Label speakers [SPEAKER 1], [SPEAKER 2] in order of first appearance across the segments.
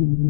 [SPEAKER 1] Mm-hmm.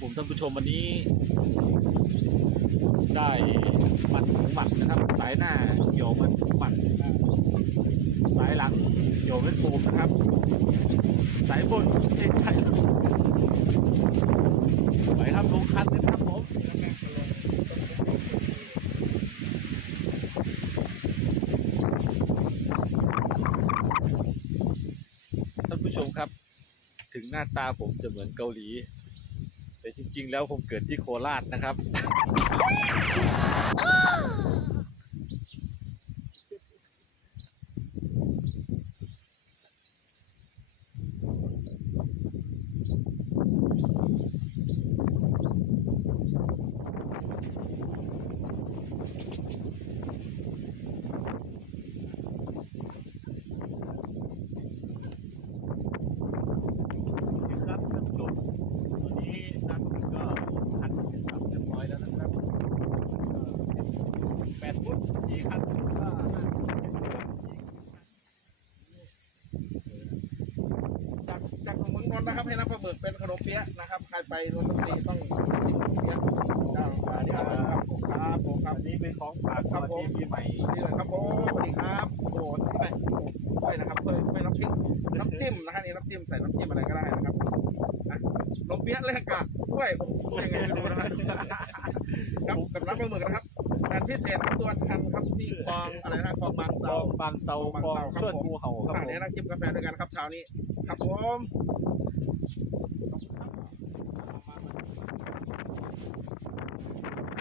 [SPEAKER 1] ผมท่า
[SPEAKER 2] น
[SPEAKER 1] ผู้ชมวันนี้ ได้มันหมักนะครับ สายหน้าเกี่ยวมันหมักสายหลังเกี่ยวเป็นโฟมนะครับ สายบนไม่ใช่ไปครับลงคันกันครับผมท่านผู้ชมครับ ถึงหน้าตาผมจะเหมือนเกาหลี แต่จริง ๆ แล้วผมเกิดที่โคราชนะครับ ครับท่านผู้ชมตอนนี้นักบินก็คันเสร็จสับเรียบร้อยแล้วนะครับแปดฟุตสี่คันก็ห้าฟุตเจ็ดฟุต
[SPEAKER 2] จากจากของเมืองนนท์ นะครับให้น้ำปลาหมึกเป็นขนมเปี๊ยะนะครับ ใครไปนนทบุรีต้องชิมขนมเปี๊ยะเจ้าอ่านี่ครับครับผมครับผมครับ
[SPEAKER 1] อันนี้เป็นของฝาก
[SPEAKER 2] ครับ
[SPEAKER 1] สวัส
[SPEAKER 2] ผม
[SPEAKER 1] ดีปีใหม่
[SPEAKER 2] นี่เลยครับผมสวัสดีครับโอ้โหนี่ไปถ้วยนะครับถ้วยถ้วยน้ำพริกน้ำจิ้มนะฮะนี่น้ำจิ้มใส่น้ำจิ้มอะไรก็ได้นะครับนะนมเปี๊ยะแลกกับถ้วยโอ้โหยังไงไม่รู้นะครับครับกับน้ำปลาหมึกนะครับงานพิเศษครับตัวทันครับที่คลองอะไรนะคลองบาง
[SPEAKER 1] ซ
[SPEAKER 2] เซา
[SPEAKER 1] องบางเซา
[SPEAKER 2] บาง
[SPEAKER 1] คลอง
[SPEAKER 2] เซาครับ
[SPEAKER 1] เชิด
[SPEAKER 2] ผม
[SPEAKER 1] ภูเขาครับ
[SPEAKER 2] อ่า
[SPEAKER 1] ผม
[SPEAKER 2] เดี๋ยวนั่งจิบกาแฟด้วยกันครับเช้านี้ครับผม あ。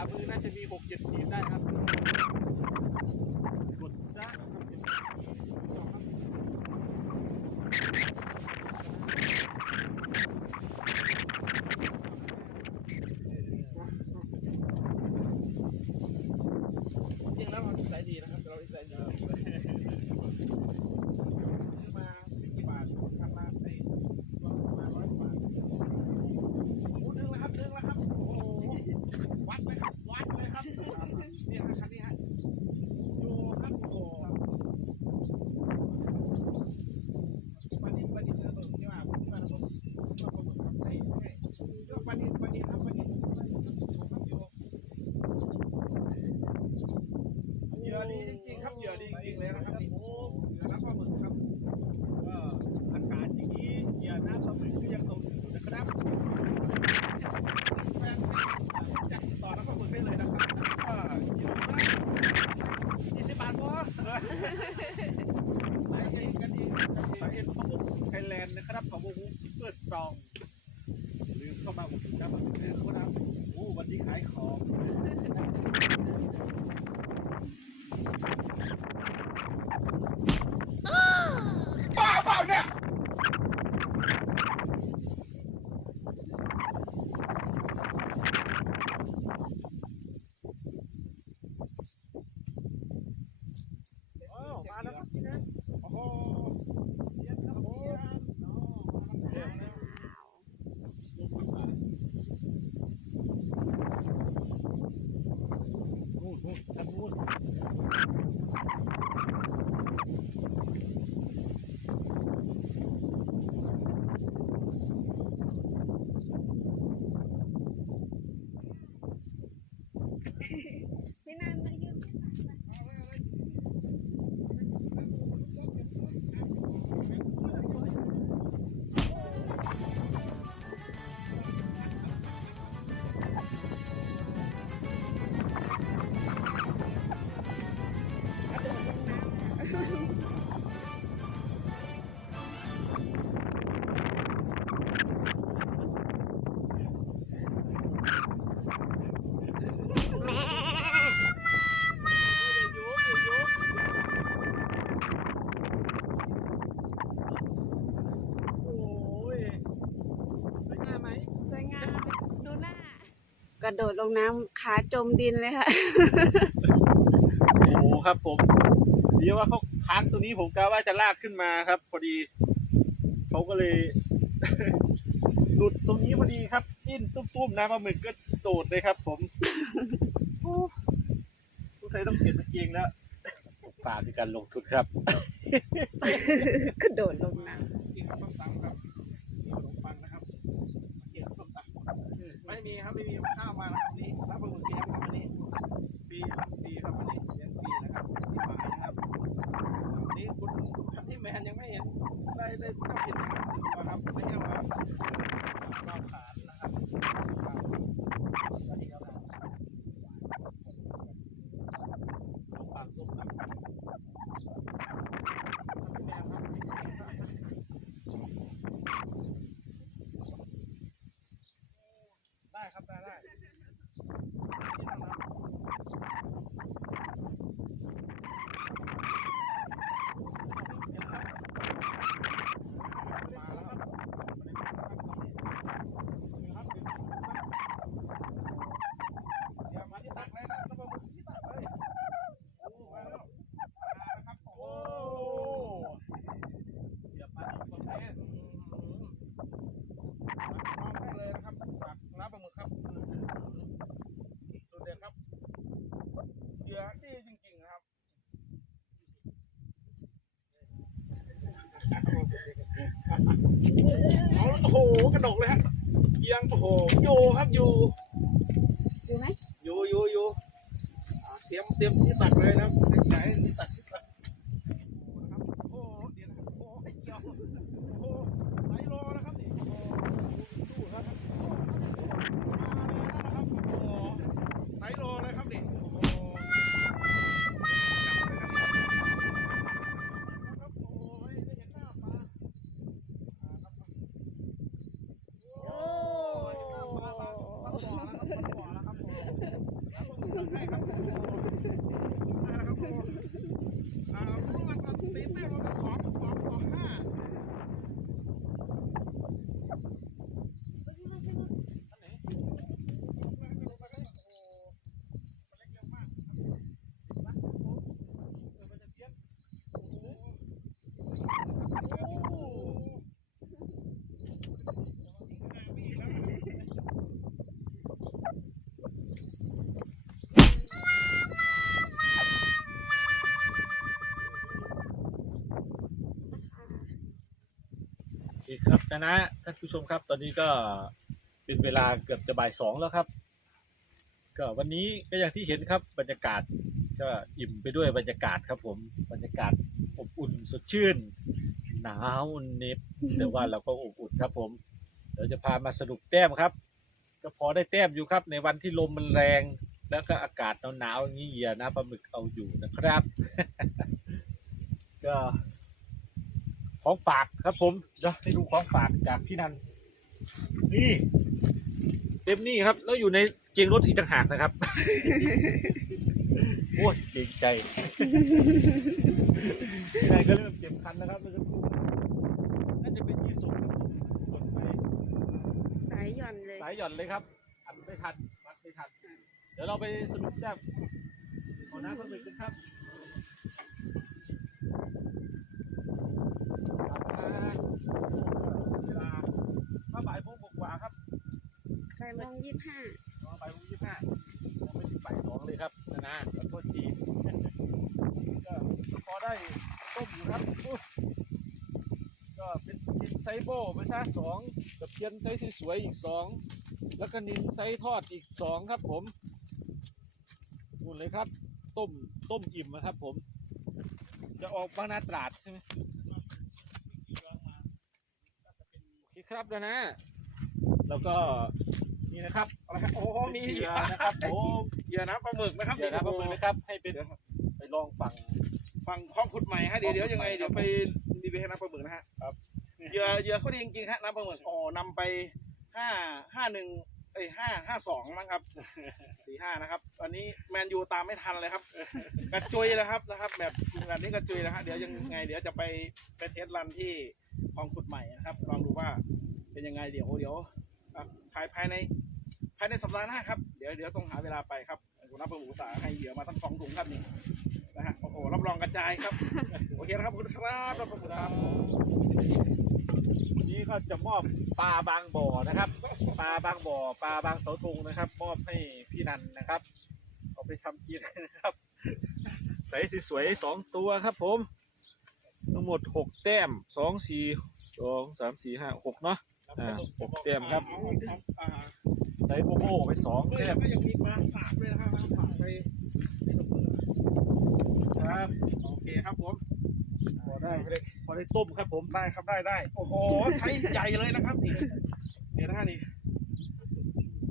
[SPEAKER 2] ามือน่าจะมีห
[SPEAKER 1] กเจ็ดขีดได้ครับกดซะ
[SPEAKER 2] จริงแล้วเราใส่ดีนะครับเราใส่ดีซื้อมาไม่กี่บาททำมาไอ้ประมาณร้อยกว่าบาทโอ้โหดึงแล้วครับดึงแล้วครับโอ้โหวัดเลยครับวัดเลยครับนี่นะคันนี้ฮะอยู่ครับโอ้โหปานินปานินเนื้อหมึกนี่ว่าผมที่ว่าผมชอบปลาหมึกครับไอ้ไอ้ปานินปานินครับปานินปานินครับผมครับอยู่ เหยื่อ ดีจริงๆครับเหยื่อดีจริงๆเลยนะครับ กระ
[SPEAKER 1] โด
[SPEAKER 3] ดลงน้ำขาจมดินเลยค่ะ
[SPEAKER 1] โอ้ครับผมเดี๋ยวว่าเขาค้างตัวนี้ผมกะว่าจะลากขึ้นมาครับ พอดีเขาก็เลย หลุดตรงนี้พอดีครับจิ้นตุ้มๆนะปลาหมึกก็โดดเลยครับ ผมโอ้ผู้ใช้ต้องเปลี่ยนกางเกงแล้วฝากในการลงทุนครับ
[SPEAKER 3] กระโดดลงน้
[SPEAKER 2] กินส้มตำครับมีขนมปังนะครับเกี่ยวส้มตำไม่มีครับไม่มีข้าวมานะครับวันนี้รับปลาหมึกเลี้ยงครับวันนี้ฟรีครับฟรีครับวันนี้เลี้ยงฟรีนะครับที่หมายนะครับวันนี้คุณที่แมนยังไม่เห็นได้ได้เจ้าผิดนะครับติดตัวครับไม่เอาครับข้าวขาดนะครับสวัสดีครับ
[SPEAKER 1] ฝากส้มตำ
[SPEAKER 2] ได้ครับได้ได้ยินดีต้อนรับมาแล้วครับเดี๋ยวมาที่ตักเลยนะระเบิดที่ตักเลยโอ้มาแล้วมาแล้วครับโอ้
[SPEAKER 1] เดี๋ยวมาดูคนแรก
[SPEAKER 2] น้องได้เลยนะครับฝากน้ำปลาหมึกครับสุดเด็ดครับเหยื่อดีจริงๆนะครับ เอาโอ้โหกระดกเลยฮะเอียงโอ้โหโยครับโยำ
[SPEAKER 3] ดูไหม
[SPEAKER 2] โยโยโยอ่าเตรียมเตรียมที่ตักเลยนะครับไหนที่ตักที่ ให้ครับผมนะครับผมอ่า
[SPEAKER 1] นะนะท่านผู้ชมครับ ตอนนี้ก็เป็นเวลาเกือบจะบ่ายสองแล้วครับ ก็วันนี้ก็อย่างที่เห็นครับบรรยากาศก็อิ่มไปด้วยบรรยากาศครับ ผมบรรยากาศอบอุ่นสดชื่น หนาวเน็บแต่ว่าเราก็อบอุ่นครับผมเดี๋ยวจะพามาสรุปแต้มครับ ก็พอได้แต้มอยู่ครับ ในวันที่ลมมันแรง แล้วก็อากาศหนาวๆอย่างนี้เหยียนะปลาหมึกเอาอยู่นะครับ ก็ ของฝากครับผมเดี๋ยวให้ดูของฝากจากพี่นัน นี่ต็มนี่ครับ แล้วอยู่ในเกียงรถอีกต่างหากนะครับ โอ้ยเกรงใจนายก็เริ่มเจ็บคันนะครับเมื่อสักครู่น่าจะเป็นยี่สุกครับกดไป
[SPEAKER 3] สายหย่อนเลย
[SPEAKER 1] สายหย่อนเลยครับอัดไม่ทันวัดไม่ทัน เดี๋ยวเราไปสรุปแต้มขอน้ำคนหนึ่งกันครับ เวลามาบ่ายโมงกว่าครับ
[SPEAKER 3] บ่ายโมงยี่สิบห้า
[SPEAKER 1] บ่ายโมงยี่สิบห้ายังไม่ถึงบ่ายสองเลยครับนะนะขอโทษทีก็พอได้ต้มอยู่ครับก็เป็นนินไซโบไปซะสองกับเทียนไซส์สวยๆอีกสองแล้วก็นินไซทอดอีกสองครับผมนู่นเลยครับ ต้มต้มอิ่มนะครับผม จะออกบางนาตราดใช่ไหมโอเคครับนะนะแล้วก็นี่นะครับ
[SPEAKER 2] อะไรครับโอ้โหมี
[SPEAKER 1] เห
[SPEAKER 2] เห
[SPEAKER 1] ยื่
[SPEAKER 2] ยื่
[SPEAKER 1] อ
[SPEAKER 2] อ
[SPEAKER 1] นะครับผม
[SPEAKER 2] เหยื่อน้ำปลาหมึกนะครับ
[SPEAKER 1] เหยื่อนะครับผมนะครับ ให้เป็นไปลองฟัง
[SPEAKER 2] ฝั่งคลองขุดใหม่ฮะเดี๋ยวเดี๋ยวยังไงเดี๋ยวไปรีวิวให้น้ำปลาหมึกนะฮะ
[SPEAKER 1] ครับ
[SPEAKER 2] เหยื่อเหยื่อเขาดีจริงๆฮะน้ำปลาหมึกอ๋อนำไปห้าห้าหนึ่งเอ้ยห้าห้าสองมั้งครับสี่ห้านะครับตอนนี้แมนยูตามไม่ทันเลยครับ กระจุยแล้วครับนะครับ แบบแบบนี้กระจุยแล้วฮะเดี๋ยวยังไง เดี๋ยวจะไปไปเทสรันที่คลองขุดใหม่นะครับลองดูว่า เป็นยังไงเดี๋ยวเดี๋ยวภายภายในภายในสัปดาห์หน้าครับเดี๋ยวเดี๋ยวต้องหาเวลาไปครับหัวหน้าปลาหมึกอุตสาให้เหยื่อมาทั้งสองถุงครับนี่นะฮะโอ้โหรับรองกระจายครับโอเคนะครับคุณครับรับขอบคุณครับ
[SPEAKER 1] วันนี้ก็จะมอบปลาบางบ่อนะครับปลาบางบ่อปลาบางเสาธงนะครับ มอบให้พี่นันนะครับเอาไปทำกินนะครับใส่สวยๆสองตัวครับผม ทั้งหมดหกแต้มสองสี่สองสามสี่ห้าหกเนาะ อ่าหกแต้มครับ
[SPEAKER 2] เอาเอาเอาอ่า
[SPEAKER 1] ใส่โมโม่ไปสอง
[SPEAKER 2] ด้วย
[SPEAKER 1] แต้
[SPEAKER 2] แล้ว
[SPEAKER 1] ม
[SPEAKER 2] ก็ยังมีปลาฝากด้วยนะครับปลาฝากไปให้กับเพื่อน
[SPEAKER 1] ครับ
[SPEAKER 2] โอเคครับผม
[SPEAKER 1] พอได้พอได้ต้มครับผม
[SPEAKER 2] ได้ครับได้ได้โอ้โหไซส์ใหญ่เลยนะครับนี่เดี๋ยวนะฮะนี่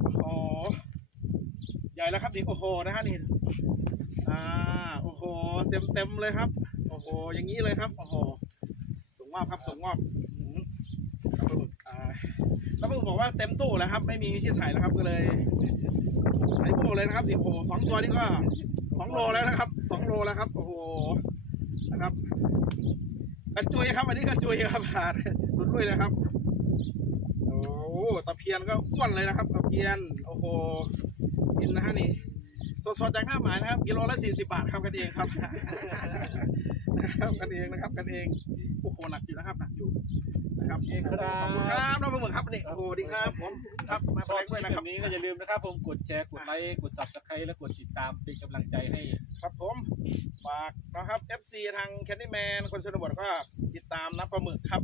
[SPEAKER 2] โอ้โหใหญ่แล้วครับนี่โอ้โหนะฮะนี่อ่าโอ้โหเต็มเต็มเลยครับ โอ้โหอย่างนี้เลยครับโอ้โหสูงมากครับสูงมากอืมแล้วปลาหมึกอ่า แล้วปลาหมึกบอกว่าเต็มตู้แล้วครับ ไม่มีที่ใส่แล้วครับก็เลยใส่โบเลยนะครับนี่โอ้โหสองตัวนี่ก็สองโลแล้วนะครับสองโลแล้วครับ โอ้โหนะครับ กระจุยครับ อันนี้กระจุยครับผ่านหลุดลุยนะครับโอ้ตะเพียนก็อ้วนเลยนะครับตะเพียนโอ้โหกินนะฮะนี่สดๆจากหน้าหมายนะครับกิโลละสี่สิบาทครับกันเองครับนะครับกันเองนะครับกันเองโอ้โหหนักอยู่นะครับหนักอยู่ ครับ
[SPEAKER 1] โอเคครับ
[SPEAKER 2] ขอบคุณครับน้องปลาหมึกครับนี่โอ้โหดีครับผมครับมา
[SPEAKER 1] ชอบ
[SPEAKER 2] แสดง
[SPEAKER 1] ค
[SPEAKER 2] ด้วย
[SPEAKER 1] ลิป
[SPEAKER 2] นะค
[SPEAKER 1] แบ
[SPEAKER 2] รับบ
[SPEAKER 1] นี้ก็อย่าลืมนะครับ ผมกดแชร์กดไลค์กด subscribe และกดติดตามเป็นกำลังใจให้
[SPEAKER 2] ครับผมฝากนะครับ FC ทาง Candyman คนชนบทก็ติดตามน้ำปลาหมึกครับ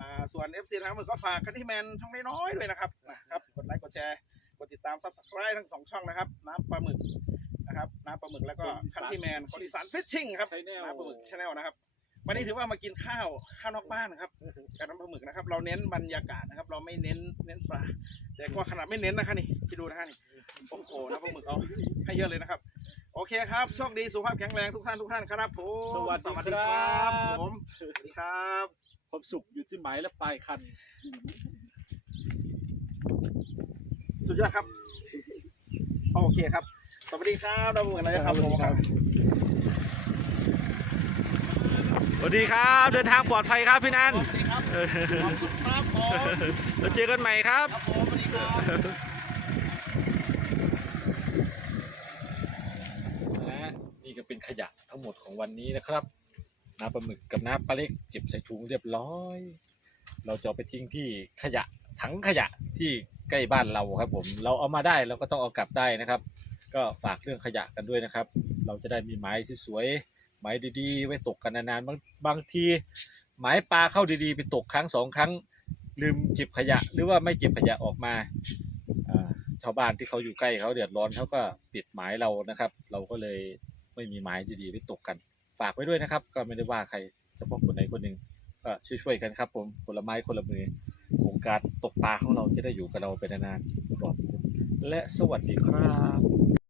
[SPEAKER 2] อ่าส่วน FC ทางหมึกก็ฝาก Candyman ช่องน้อยๆด้วยนะครับนะครับกดไลค์กดแชร์กดติดตาม Subscribe ทั้งสองช่องนะครับน้ำปลาหมึกนะครับน้ำปลาหมึกแล้วก็ Candyman คนอีสานฟิชชิ่งครับ
[SPEAKER 1] Channel
[SPEAKER 2] น้ำปลาหมึกชาแนลนะครับ วันนี้ถือว่ามากินข้าวข้าวนอกบ้านนะครับกับน้ำปลาหมึกนะครับ เราเน้นบรรยากาศนะครับ เราไม่เน้นเน้นปลาแต่ก็ขนาดไม่เน้นนะคะนี่ที่ดูนะฮะนี่โอ้โหน้ำปลาหมึกเอาให้เยอะเลยนะครับ โอเคครับโชคดีสุขภาพแข็งแรงทุกท่านทุกท่านครับผม
[SPEAKER 1] สวัสดี
[SPEAKER 2] ค
[SPEAKER 1] ครั
[SPEAKER 2] รับบผมสวัสดีครับ
[SPEAKER 1] ความสุขอยู่ที่หมายและปลายคัน
[SPEAKER 2] สุดยอดครับ โอเคครับ สวัสดีครับเราเหมือนอะไรครับผมครับ
[SPEAKER 1] สวัสดีครับ เดินทางปลอดภัยครับพี่นัน
[SPEAKER 2] สวัสดีครับขอบคุณครับผม
[SPEAKER 1] แล้วเจอกันใหม่ครับ
[SPEAKER 2] ครับผมสวัสดีครับ
[SPEAKER 1] นะนี่ก็เป็นขยะทั้งหมดของวันนี้นะครับน้ำปลาหมึกกับน้ำปลาเล็กเก็บใส่ถุงเรียบร้อย เราจะเอาไปทิ้งที่ขยะถังขยะที่ใกล้บ้านเราครับผม เราเอามาได้เราก็ต้องเอากลับได้นะครับ ก็ฝากเรื่องขยะกันด้วยนะครับ เราจะได้มีไม้สวยๆ ไม้ดีๆ ไว้ตกกันนานๆบางบางทีไม้ปลาเข้าดีๆ ไปตกครั้งสองครั้ง ลืมเก็บขยะ หรือว่าไม่เก็บขยะออกมาชาวบ้านที่เขาอยู่ใกล้เขาเดือดร้อนเขาก็ปิดหมายเรานะครับ เราก็เลยไม่มีไม้ดีๆไว้ตกกัน ฝากไว้ด้วยนะครับ ก็ไม่ได้ว่าใครเฉพาะคนใดคนหนึ่งก็ช่วยๆกันครับ ผมคนละไม้คนละมือโครงการตกปลาของเราจะได้อยู่กับเราเป็นานๆปลอดและสวัสดีครับ